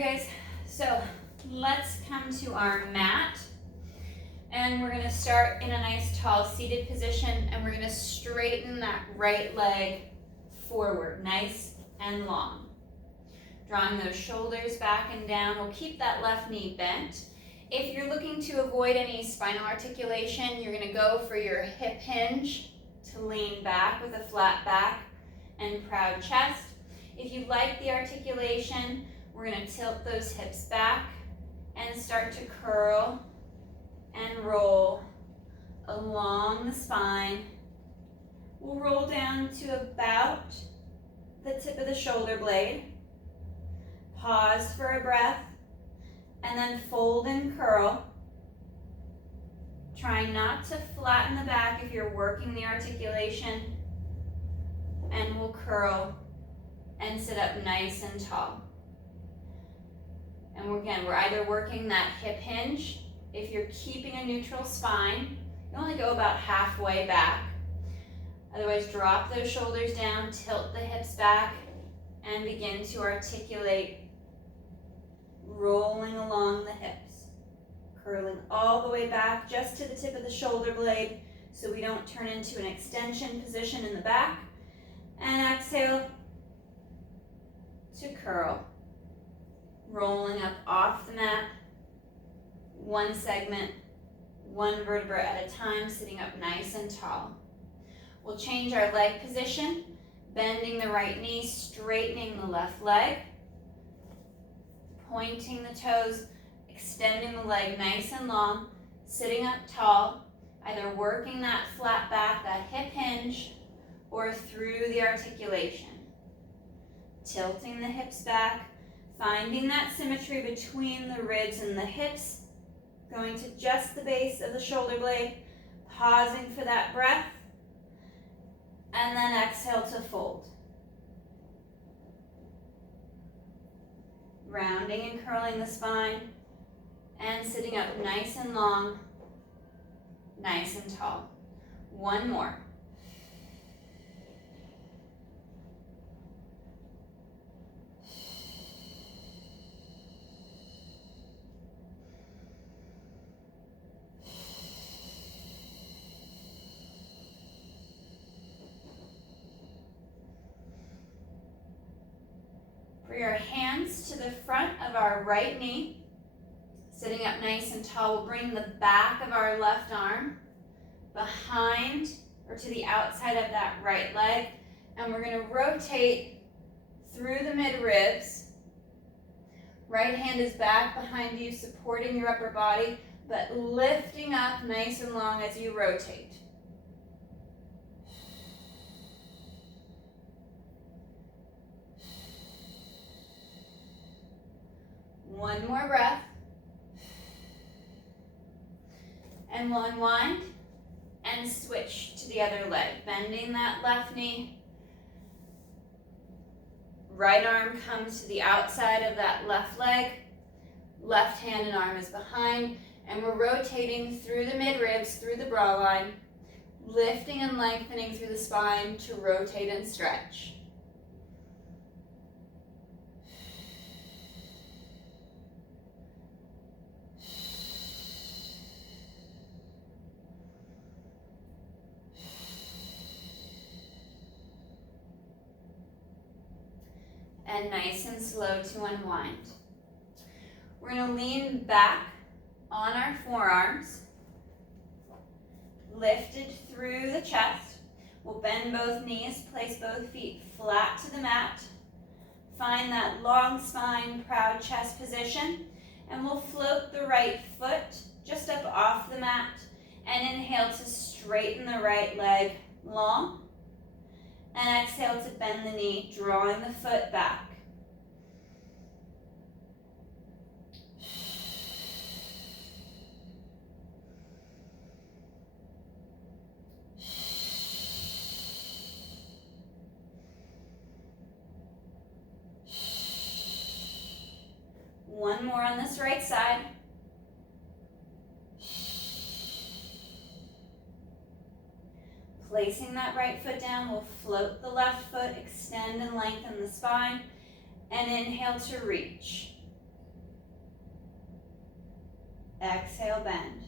guys, so let's come to our mat, and we're gonna start in a nice tall seated position, and we're gonna straighten that right leg forward, nice and long. Drawing those shoulders back and down. We'll keep that left knee bent. If you're looking to avoid any spinal articulation, you're gonna go for your hip hinge to lean back with a flat back and proud chest. If you like the articulation, we're gonna tilt those hips back and start to curl and roll along the spine. We'll roll down to about the tip of the shoulder blade. Pause for a breath, and then fold and curl. Try not to flatten the back if you're working the articulation, and we'll curl and sit up nice and tall. And again, we're either working that hip hinge. If you're keeping a neutral spine, you only go about halfway back. Otherwise, drop those shoulders down, tilt the hips back, and begin to articulate, rolling along the hips, curling all the way back just to the tip of the shoulder blade so we don't turn into an extension position in the back. And exhale to curl, rolling up off the mat, one segment, one vertebra at a time, sitting up nice and tall. We'll change our leg position, bending the right knee, straightening the left leg, pointing the toes, extending the leg nice and long, sitting up tall, either working that flat back, that hip hinge, or through the articulation. Tilting the hips back, finding that symmetry between the ribs and the hips, going to just the base of the shoulder blade, pausing for that breath, and then exhale to fold. Rounding and curling the spine, and sitting up nice and long, nice and tall. One more. Bring your hands to the front of our right knee, sitting up nice and tall. We'll bring the back of our left arm behind or to the outside of that right leg, and we're going to rotate through the mid ribs. Right hand is back behind you, supporting your upper body, but lifting up nice and long as you rotate. One more breath, and we'll unwind and switch to the other leg, bending that left knee. Right arm comes to the outside of that left leg, left hand and arm is behind, and we're rotating through the mid ribs, through the bra line, lifting and lengthening through the spine to rotate and stretch. And nice and slow to unwind. We're going to lean back on our forearms, lifted through the chest. We'll bend both knees, place both feet flat to the mat. Find that long spine, proud chest position, and we'll float the right foot just up off the mat and inhale to straighten the right leg long. And exhale to bend the knee, drawing the foot back. One more on this right side. Placing that right foot down, we'll float the left foot, extend and lengthen the spine, and inhale to reach. Exhale, bend.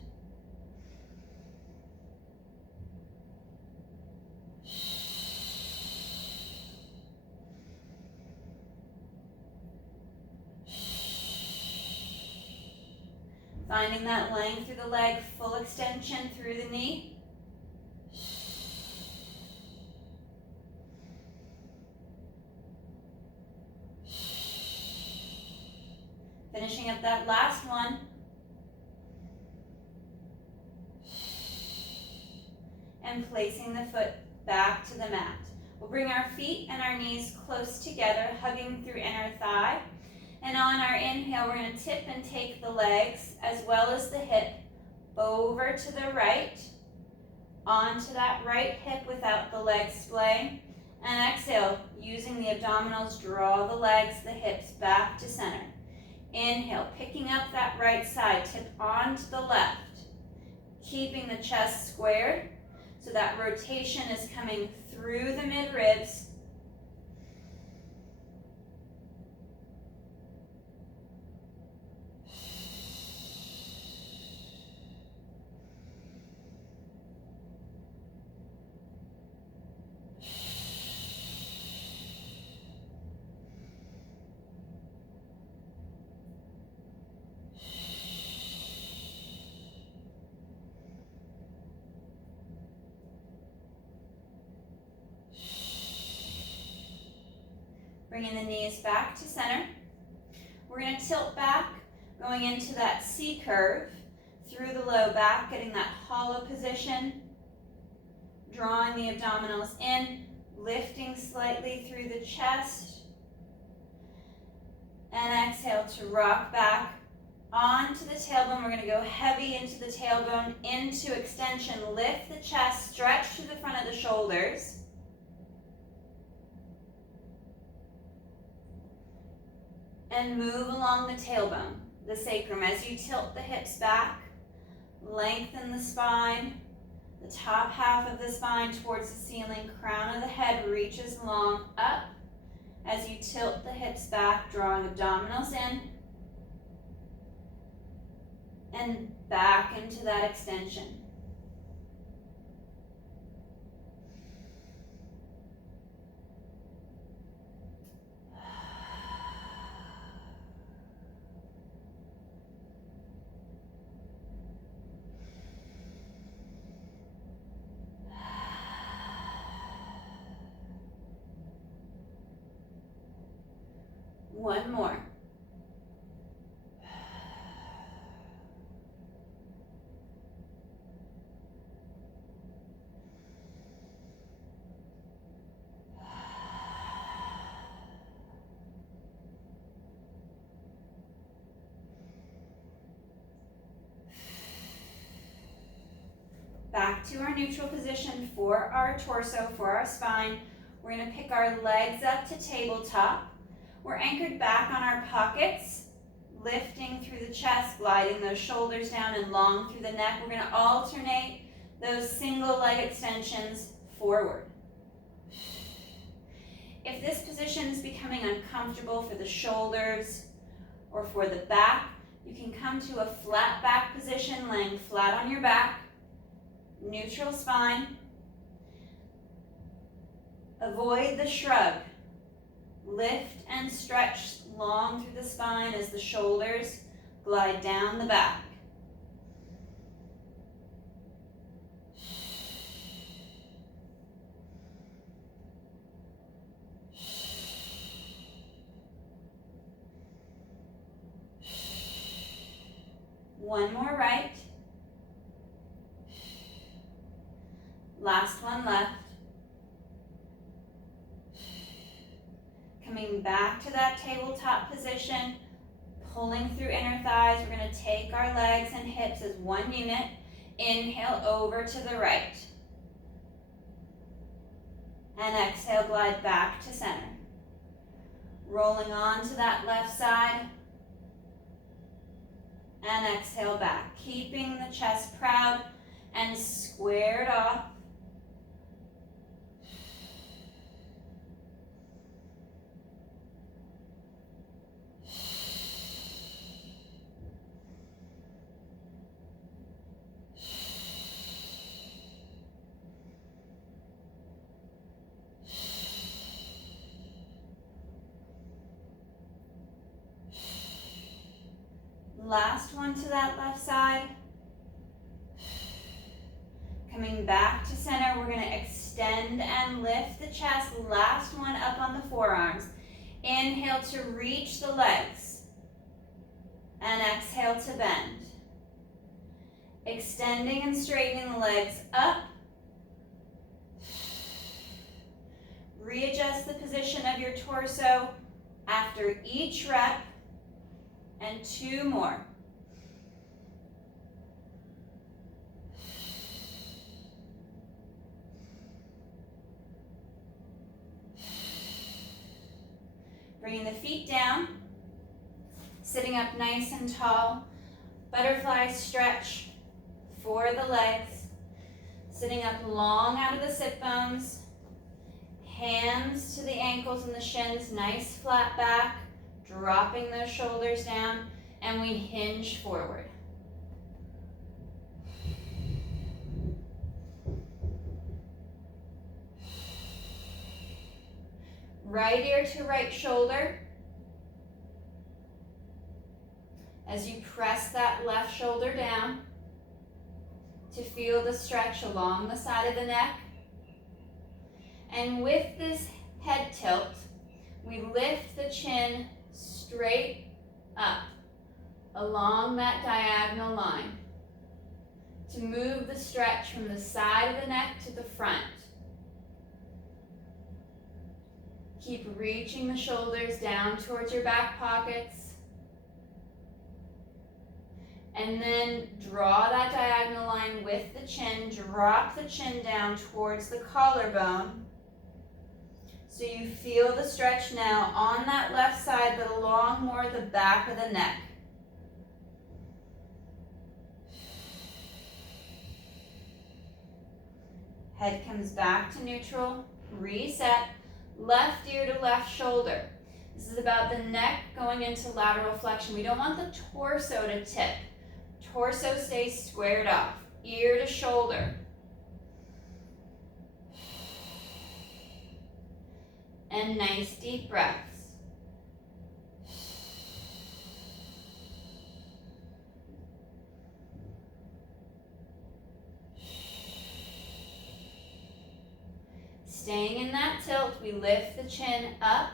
Finding that length through the leg, full extension through the knee. Finishing up that last one. And placing the foot back to the mat. We'll bring our feet and our knees close together, hugging through inner thigh. And on our inhale, we're going to tip and take the legs as well as the hip over to the right, onto that right hip without the legs splaying. And exhale, using the abdominals, draw the legs, the hips back to center. Inhale, picking up that right side, tip onto the left, keeping the chest squared so that rotation is coming through the mid-ribs. Bringing the knees back to center. We're going to tilt back, going into that C curve through the low back, getting that hollow position, drawing the abdominals in, lifting slightly through the chest, and exhale to rock back onto the tailbone. We're going to go heavy into the tailbone, into extension, lift the chest, stretch to the front of the shoulders. And move along the tailbone, the sacrum. As you tilt the hips back, lengthen the spine, the top half of the spine towards the ceiling, crown of the head reaches long up. As you tilt the hips back, drawing abdominals in, and back into that extension. One more. Back to our neutral position for our torso, for our spine. We're going to pick our legs up to tabletop. We're anchored back on our pockets, lifting through the chest, gliding those shoulders down and long through the neck. We're going to alternate those single leg extensions forward. If this position is becoming uncomfortable for the shoulders or for the back, you can come to a flat back position, laying flat on your back, neutral spine. Avoid the shrug. Lift and stretch long through the spine as the shoulders glide down the back. One more right. Last one left. Coming back to that tabletop position, pulling through inner thighs. We're going to take our legs and hips as one unit. Inhale over to the right. And exhale, glide back to center. Rolling on to that left side. And exhale back, keeping the chest proud and squared off. Last one to that left side. Coming back to center, we're gonna extend and lift the chest. Last one up on the forearms. Inhale to reach the legs. And exhale to bend. Extending and straightening the legs up. Readjust the position of your torso after each rep. And 2 more. Bringing the feet down, sitting up nice and tall, butterfly stretch for the legs, sitting up long out of the sit bones, hands to the ankles and the shins, nice flat back, dropping those shoulders down, and we hinge forward. Right ear to right shoulder. As you press that left shoulder down to feel the stretch along the side of the neck. And with this head tilt, we lift the chin straight up along that diagonal line to move the stretch from the side of the neck to the front. Keep reaching the shoulders down towards your back pockets. And then draw that diagonal line with the chin. Drop the chin down towards the collarbone. So you feel the stretch now on that left side, but along more the back of the neck. Head comes back to neutral. Reset. Left ear to left shoulder. This is about the neck going into lateral flexion. We don't want the torso to tip. Torso stays squared off. Ear to shoulder. And nice deep breaths. Staying in that tilt, we lift the chin up.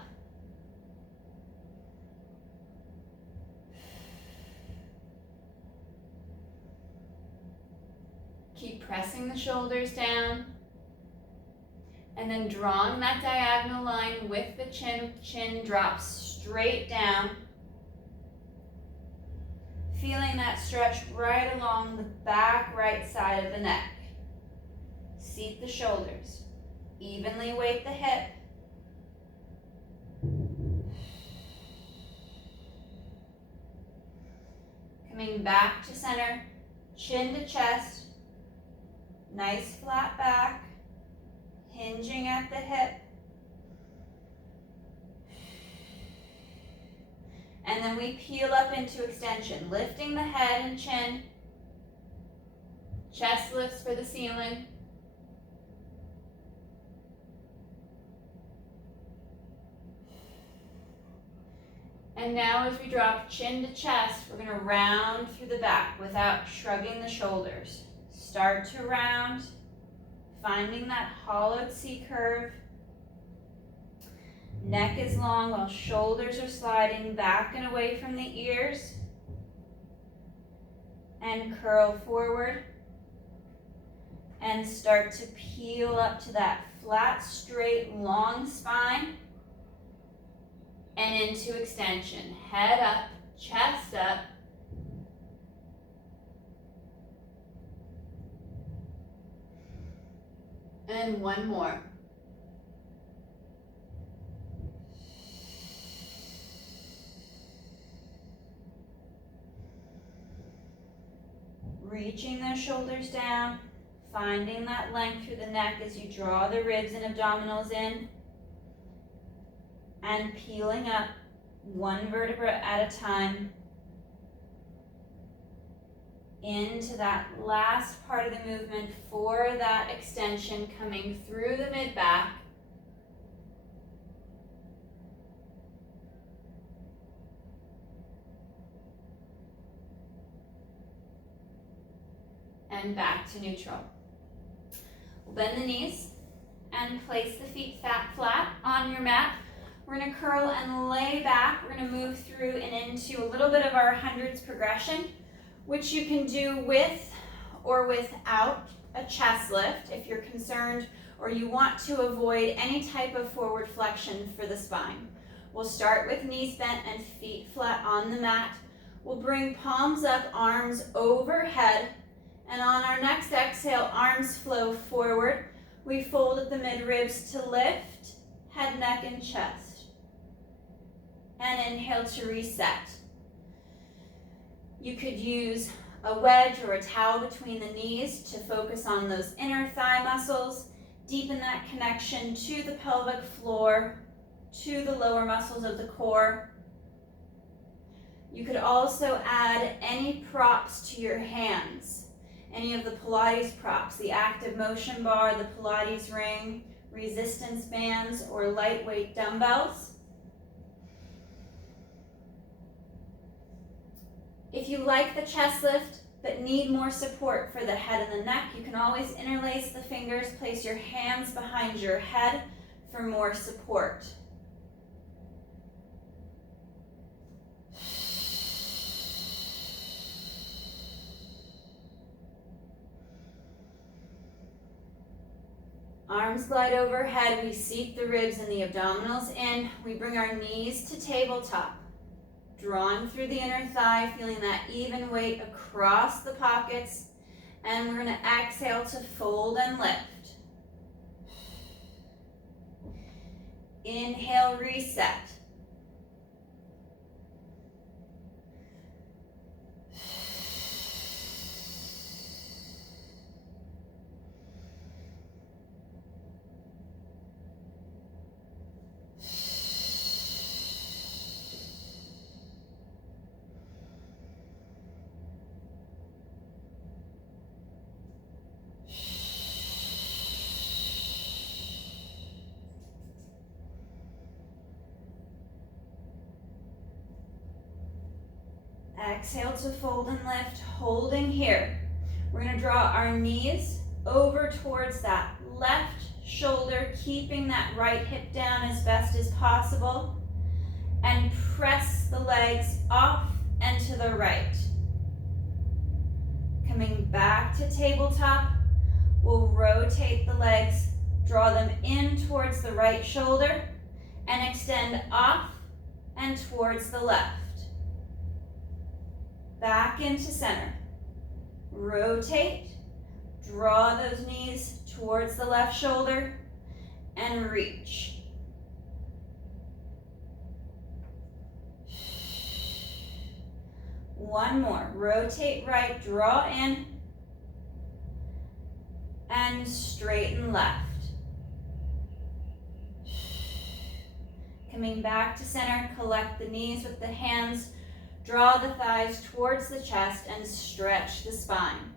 Keep pressing the shoulders down. And then drawing that diagonal line with the chin. Chin drops straight down. Feeling that stretch right along the back right side of the neck. Seat the shoulders. Evenly weight the hip. Coming back to center, chin to chest, nice flat back, hinging at the hip. And then we peel up into extension, lifting the head and chin, chest lifts for the ceiling. And now as we drop chin to chest, we're going to round through the back without shrugging the shoulders. Start to round, finding that hollowed C curve. Neck is long while shoulders are sliding back and away from the ears. And curl forward. And start to peel up to that flat, straight, long spine. And into extension. Head up, chest up. And one more. Reaching those shoulders down, finding that length through the neck as you draw the ribs and abdominals in. And peeling up one vertebra at a time into that last part of the movement for that extension coming through the mid-back. and back to neutral. We'll bend the knees and place the feet flat on your mat. We're gonna curl and lay back. We're gonna move through and into a little bit of our hundreds progression, which you can do with or without a chest lift if you're concerned or you want to avoid any type of forward flexion for the spine. We'll start with knees bent and feet flat on the mat. We'll bring palms up, arms overhead, and on our next exhale, arms flow forward. We fold at the mid-ribs to lift, head, neck, and chest. And inhale to reset. You could use a wedge or a towel between the knees to focus on those inner thigh muscles, deepen that connection to the pelvic floor, to the lower muscles of the core. You could also add any props to your hands, any of the Pilates props, the active motion bar, the Pilates ring, resistance bands, or lightweight dumbbells. If you like the chest lift but need more support for the head and the neck, you can always interlace the fingers, place your hands behind your head for more support. Arms glide overhead, we seat the ribs and the abdominals in. We bring our knees to tabletop. Drawing through the inner thigh, feeling that even weight across the pockets. And we're going to exhale to fold and lift. Inhale, reset. Exhale to fold and lift, holding here. We're going to draw our knees over towards that left shoulder, keeping that right hip down as best as possible, and press the legs off and to the right. Coming back to tabletop, we'll rotate the legs, draw them in towards the right shoulder, and extend off and towards the left. Back into center. Rotate, draw those knees towards the left shoulder, and reach. One more. Rotate right, draw in, and straighten left. Coming back to center, collect the knees with the hands. Draw the thighs towards the chest and stretch the spine.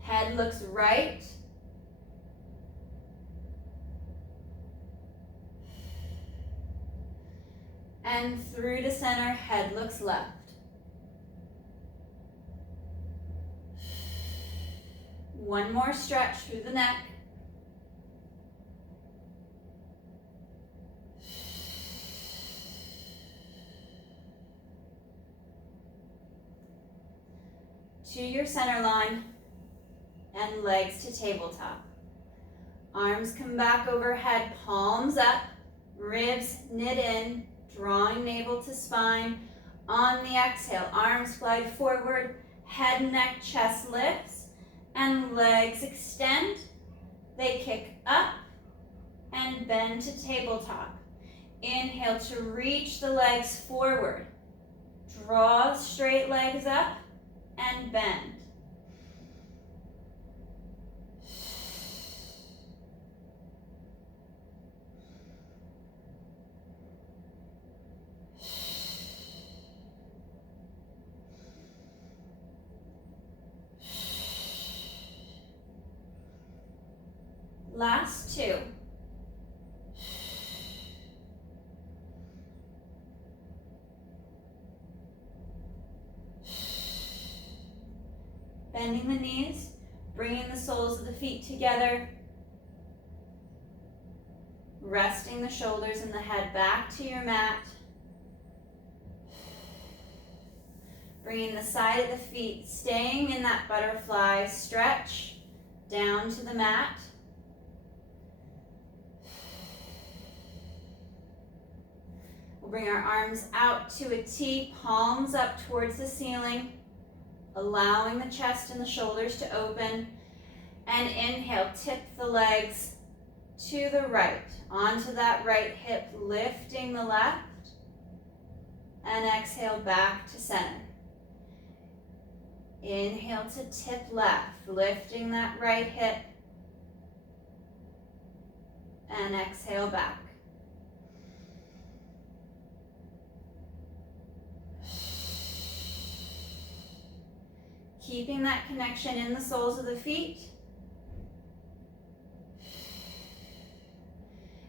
Head looks right. And through to center, head looks left. One more stretch through the neck. To your center line, and legs to tabletop. Arms come back overhead, palms up, ribs knit in, drawing navel to spine. On the exhale, arms glide forward, head, neck, chest lifts, and legs extend. They kick up and bend to tabletop. Inhale to reach the legs forward. Draw straight legs up and bend. Last two. bending the knees, bringing the soles of the feet together, resting the shoulders and the head back to your mat, bringing the side of the feet, staying in that butterfly stretch down to the mat. We'll bring our arms out to a T, palms up towards the ceiling, allowing the chest and the shoulders to open. And inhale, tip the legs to the right, onto that right hip, lifting the left. And exhale back to center. Inhale to tip left, lifting that right hip. And exhale back. Keeping that connection in the soles of the feet.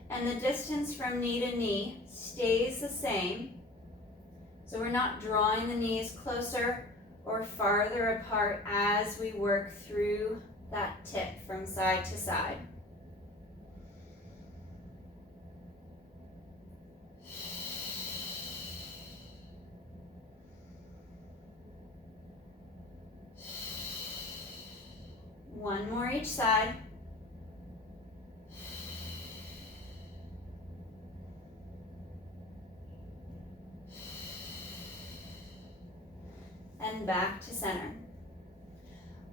And the distance from knee to knee stays the same. So we're not drawing the knees closer or farther apart as we work through that tip from side to side. One more each side. And back to center.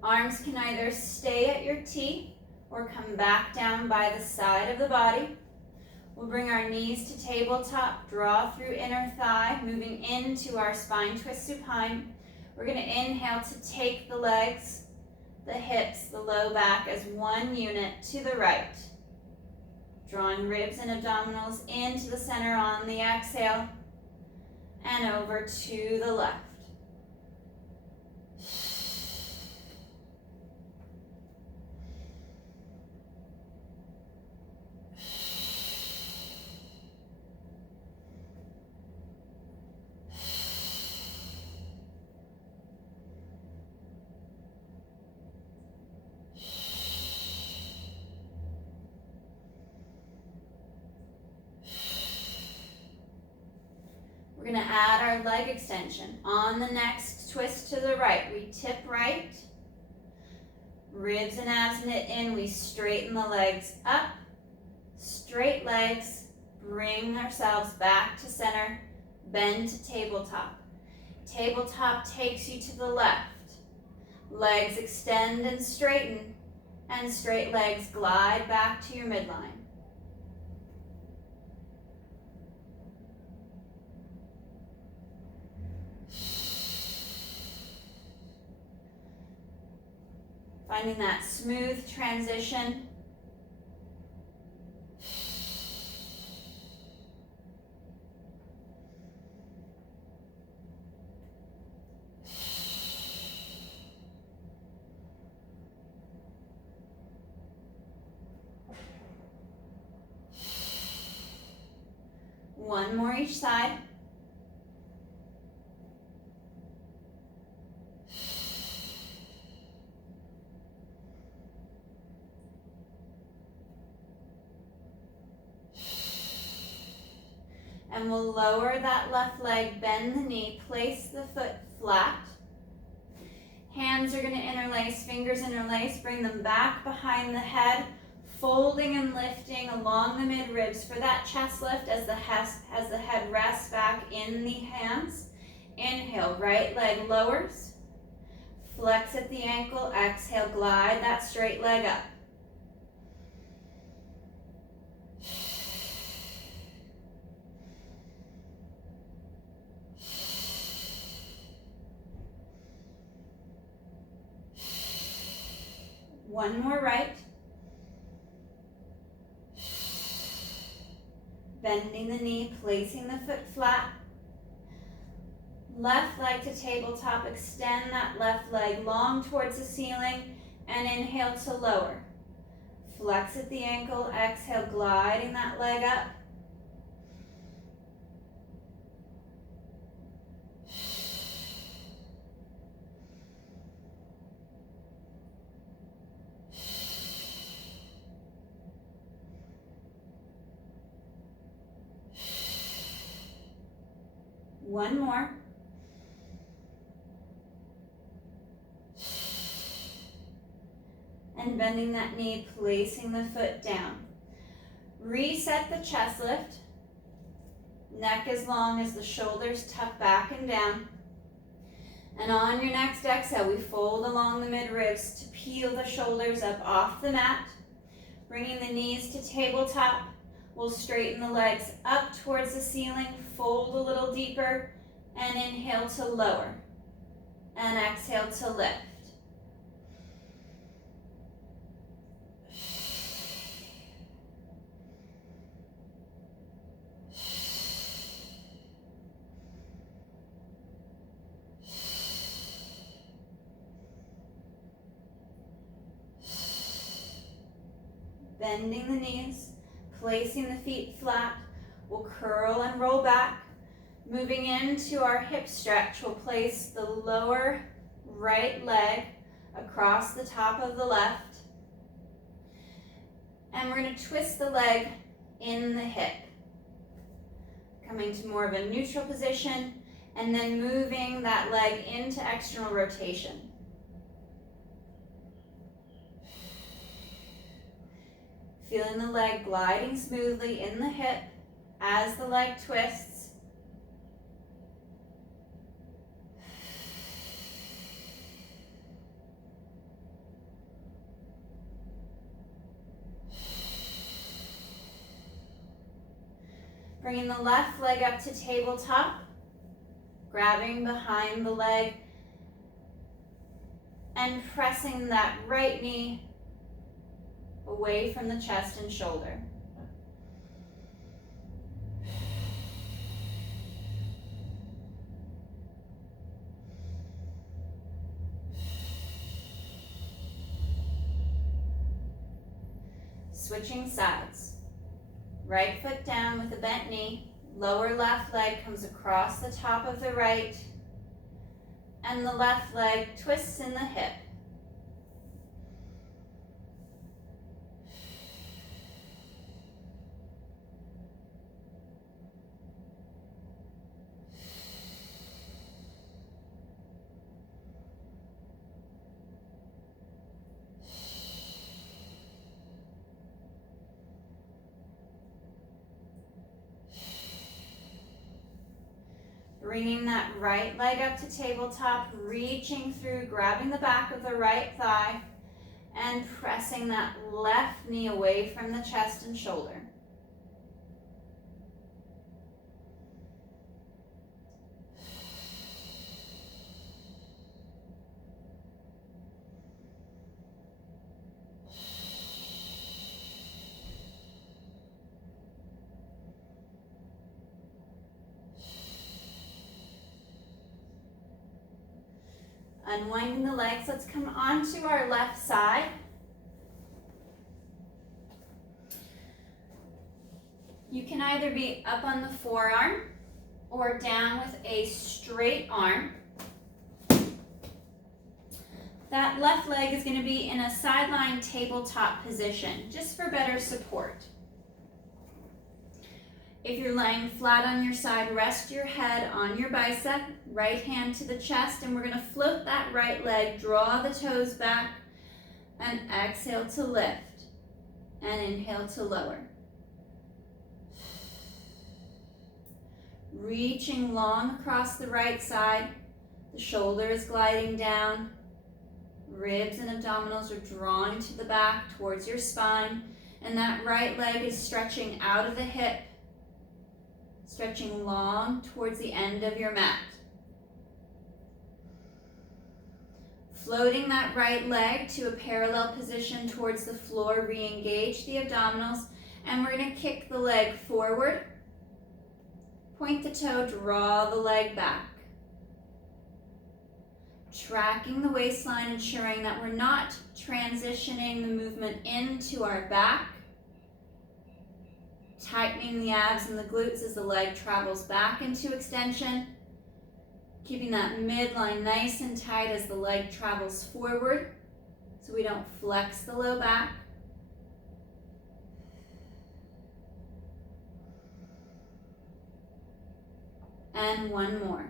Arms can either stay at your T or come back down by the side of the body. We'll bring our knees to tabletop, draw through inner thigh, moving into our spine twist supine. We're going to inhale to take the legs, the hips, the low back as one unit to the right. Drawing ribs and abdominals into the center on the exhale and over to the left. We're going to add our leg extension. On the next twist to the right, we tip right. Ribs and abs knit in. We straighten the legs up. Straight legs. Bring ourselves back to center. Bend to tabletop. Tabletop takes you to the left. Legs extend and straighten. And straight legs glide back to your midline. Finding that smooth transition. One more each side. And we'll lower that left leg, bend the knee, place the foot flat. Hands are going to interlace, fingers interlace, bring them back behind the head, folding and lifting along the mid-ribs for that chest lift as the head rests back in the hands. Inhale, right leg lowers. Flex at the ankle, exhale, glide that straight leg up. One more right. Bending the knee, placing the foot flat. Left leg to tabletop, extend that left leg long towards the ceiling and inhale to lower. Flex at the ankle, exhale, gliding that leg up. One more. And bending that knee, placing the foot down. Reset the chest lift. Neck as long as the shoulders tuck back and down. And on your next exhale, we fold along the midribs to peel the shoulders up off the mat. Bringing the knees to tabletop. We'll straighten the legs up towards the ceiling, fold a little deeper, and inhale to lower. And exhale to lift. Bending the knees, placing the feet flat. We'll curl and roll back. Moving into our hip stretch, we'll place the lower right leg across the top of the left. And we're going to twist the leg in the hip. Coming to more of a neutral position, and then moving that leg into external rotation. Feeling the leg gliding smoothly in the hip as the leg twists. Bringing the left leg up to tabletop, grabbing behind the leg and pressing that right knee away from the chest and shoulder. Switching sides. Right foot down with a bent knee, lower left leg comes across the top of the right, and the left leg twists in the hip. Bringing that right leg up to tabletop, reaching through, grabbing the back of the right thigh, and pressing that left knee away from the chest and shoulder. Unwinding the legs, let's come onto our left side. You can either be up on the forearm or down with a straight arm. That left leg is going to be in a sideline tabletop position, just for better support. If you're lying flat on your side, rest your head on your bicep, right hand to the chest, and we're going to float that right leg, draw the toes back, and exhale to lift, and inhale to lower. Reaching long across the right side, the shoulder is gliding down, ribs and abdominals are drawing to the back towards your spine, and that right leg is stretching out of the hip, stretching long towards the end of your mat. Floating that right leg to a parallel position towards the floor, re-engage the abdominals, and we're going to kick the leg forward, point the toe, draw the leg back. Tracking the waistline, ensuring that we're not transitioning the movement into our back. Tightening the abs and the glutes as the leg travels back into extension. Keeping that midline nice and tight as the leg travels forward so we don't flex the low back. And one more.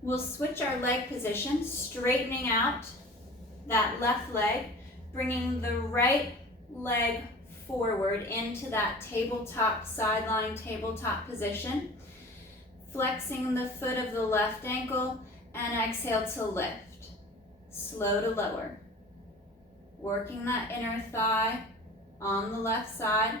We'll switch our leg position, straightening out that left leg, bringing the right leg forward into that tabletop, sideline tabletop position, flexing the foot of the left ankle, and exhale to lift. Slow to lower. Working that inner thigh on the left side.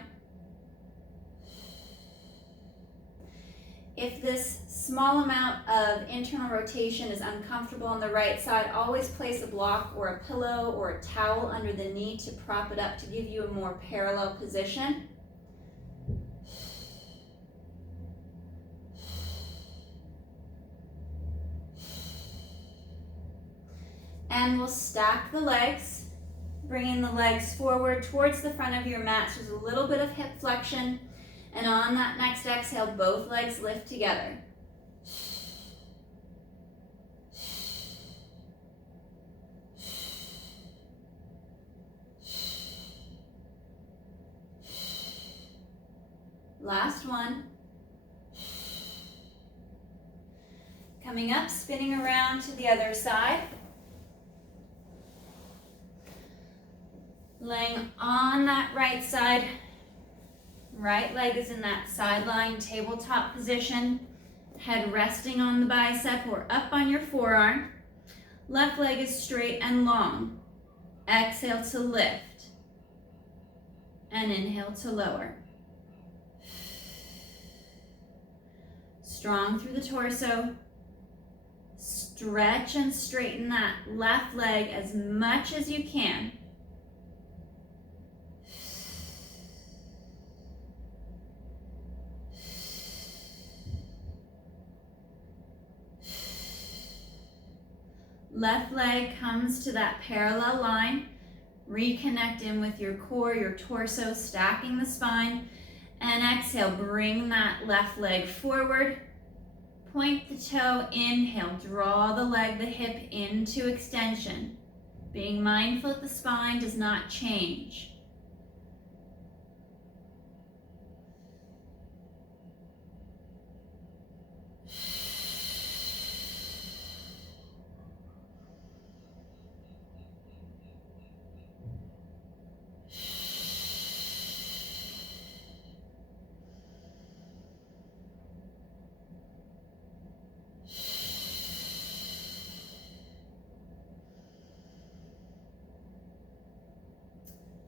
If this small amount of internal rotation is uncomfortable on the right side, always place a block or a pillow or a towel under the knee to prop it up to give you a more parallel position. And we'll stack the legs, bringing the legs forward towards the front of your mat. So there's a little bit of hip flexion. And on that next exhale, both legs lift together. Last one. Coming up, spinning around to the other side. Laying on that right side. Right leg is in that sideline tabletop position. Head resting on the bicep or up on your forearm. Left leg is straight and long. Exhale to lift. And inhale to lower. Strong through the torso. Stretch and straighten that left leg as much as you can. Left leg comes to that parallel line. Reconnect in with your core, your torso, stacking the spine. And exhale, bring that left leg forward. Point the toe, inhale, draw the leg, the hip into extension. Being mindful that the spine does not change.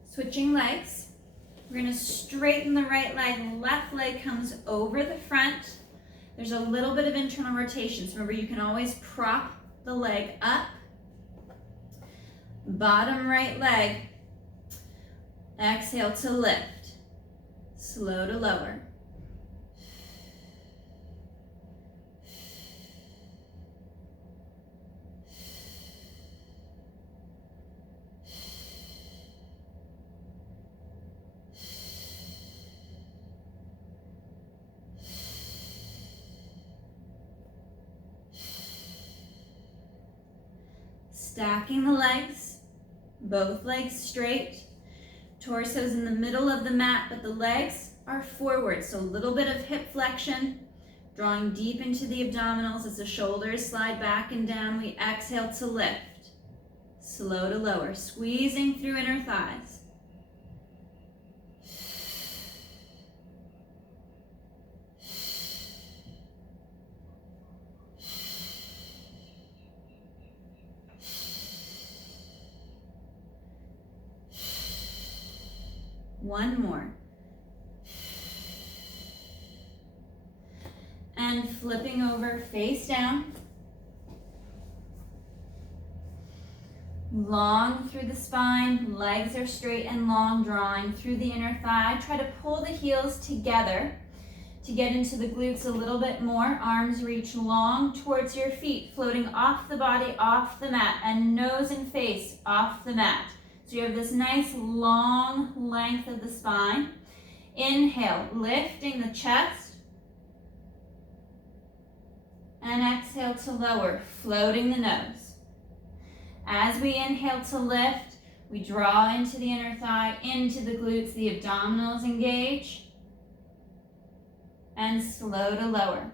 Switching legs. We're going to straighten the right leg. Left leg comes over the front. There's a little bit of internal rotation. So remember, you can always prop the leg up. Bottom right leg. Exhale to lift. Slow to lower. Stacking the legs, both legs straight, torso's in the middle of the mat, but the legs are forward, so a little bit of hip flexion, drawing deep into the abdominals as the shoulders slide back and down. We exhale to lift, slow to lower, squeezing through inner thighs. One more. And flipping over face down. Long through the spine, legs are straight and long, drawing through the inner thigh. Try to pull the heels together to get into the glutes a little bit more. Arms reach long towards your feet, floating off the body, off the mat, and nose and face off the mat. So you have this nice long length of the spine. Inhale, lifting the chest. And exhale to lower, floating the nose. As we inhale to lift, We draw into the inner thigh, into the glutes, the abdominals engage, and slow to lower.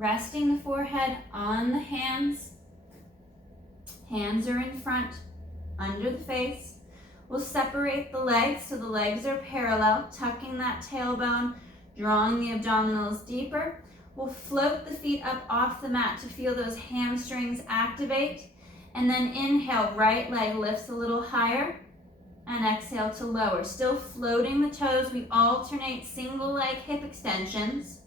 Resting the forehead on the hands. Hands are in front, under the face. We'll separate the legs so the legs are parallel, tucking that tailbone, drawing the abdominals deeper. We'll float the feet up off the mat to feel those hamstrings activate. And then inhale, right leg lifts a little higher. And exhale to lower. Still floating the toes. We alternate single leg hip extensions.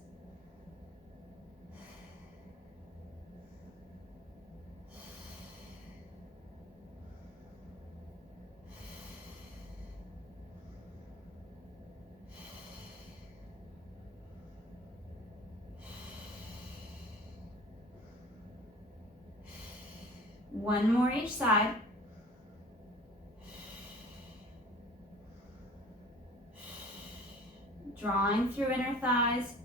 One more each side. Drawing through inner thighs,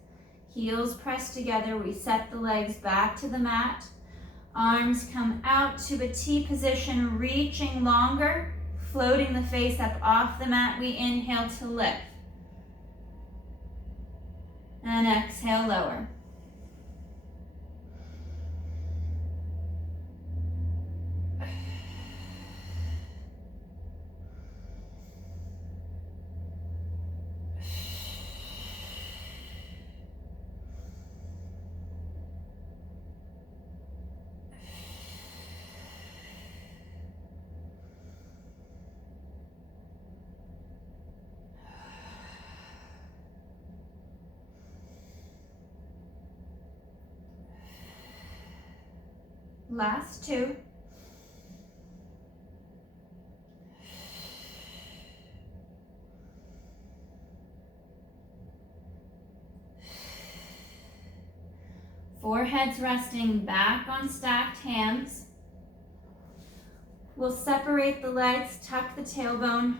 heels pressed together. We set the legs back to the mat. Arms come out to a T position, reaching longer, floating the face up off the mat. We inhale to lift. And exhale, lower. Last two. Foreheads resting back on stacked hands. We'll separate the legs, tuck the tailbone,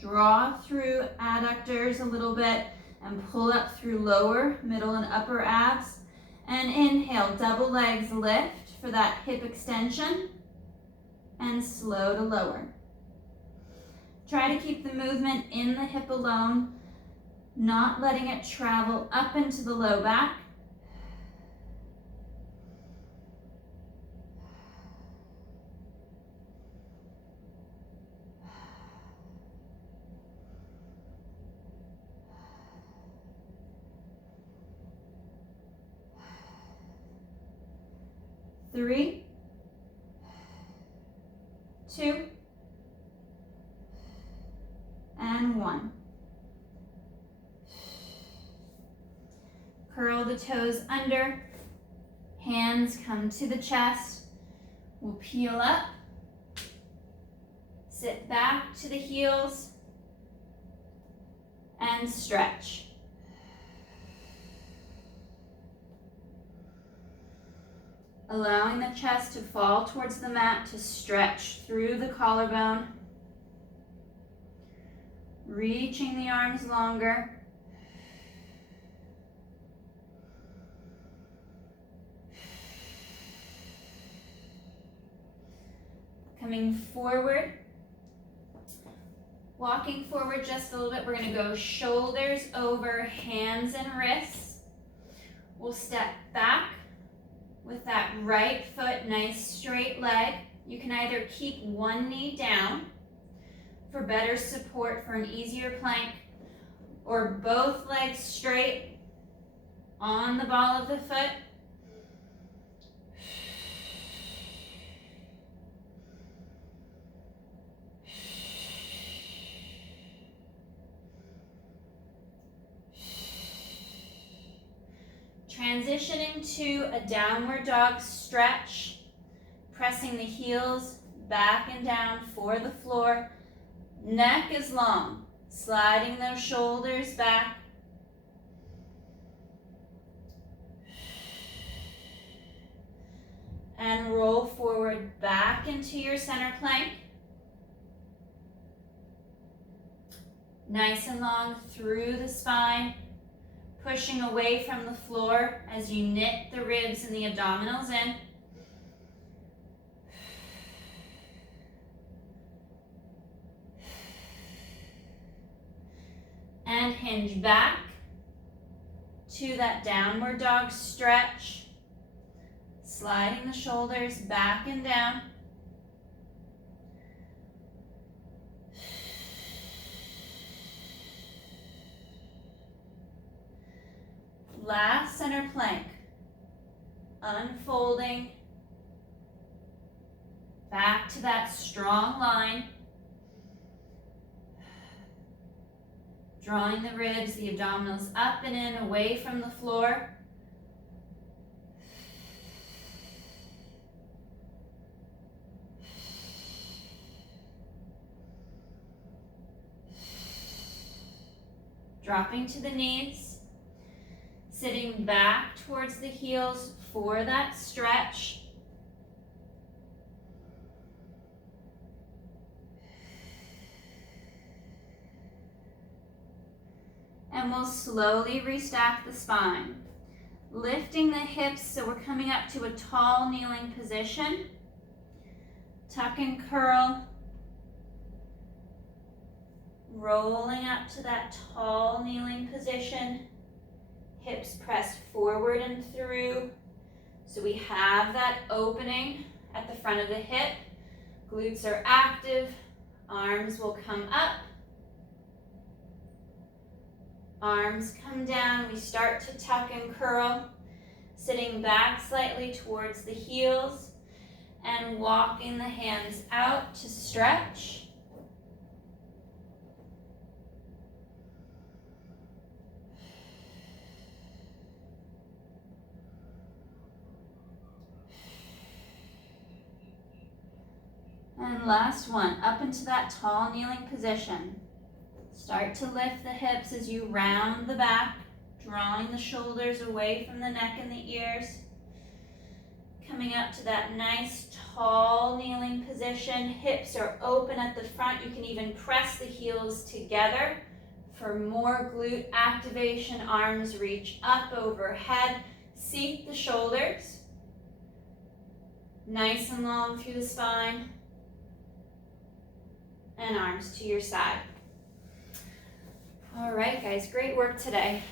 draw through adductors a little bit, and pull up through lower, middle, and upper abs. And inhale, double legs lift for that hip extension, and slow to lower. Try to keep the movement in the hip alone, not letting it travel up into the low back. Three, two, and one. Curl the toes under, hands come to the chest. We'll peel up, sit back to the heels, and stretch. Allowing the chest to fall towards the mat to stretch through the collarbone. Reaching the arms longer. Coming forward. Walking forward just a little bit. We're going to go shoulders over hands and wrists. We'll step back with that right foot, nice straight leg. You can either keep one knee down for better support for an easier plank, or both legs straight on the ball of the foot. Transitioning to a downward dog stretch. pressing the heels back and down for the floor. Neck is long, sliding those shoulders back. And roll forward back into your center plank. Nice and long through the spine, pushing away from the floor as you knit the ribs and the abdominals in. And hinge back to that downward dog stretch, sliding the shoulders back and down. Last center plank, unfolding back to that strong line, drawing the ribs, the abdominals up and in, away from the floor. Dropping to the knees, sitting back towards the heels for that stretch. And we'll slowly restack the spine, lifting the hips so we're coming up to a tall kneeling position. Tuck and curl, rolling up to that tall kneeling position. Hips press forward and through. So we have that opening at the front of the hip. Glutes are active. Arms will come up. Arms come down. We start to tuck and curl, sitting back slightly towards the heels and walking the hands out to stretch. And last one, up into that tall kneeling position. Start to lift the hips as you round the back, drawing the shoulders away from the neck and the ears. Coming up to that nice tall kneeling position. Hips are open at the front. You can even press the heels together for more glute activation. Arms reach up overhead. Seat the shoulders. Nice and long through the spine. And arms to your side. All right, guys, great work today.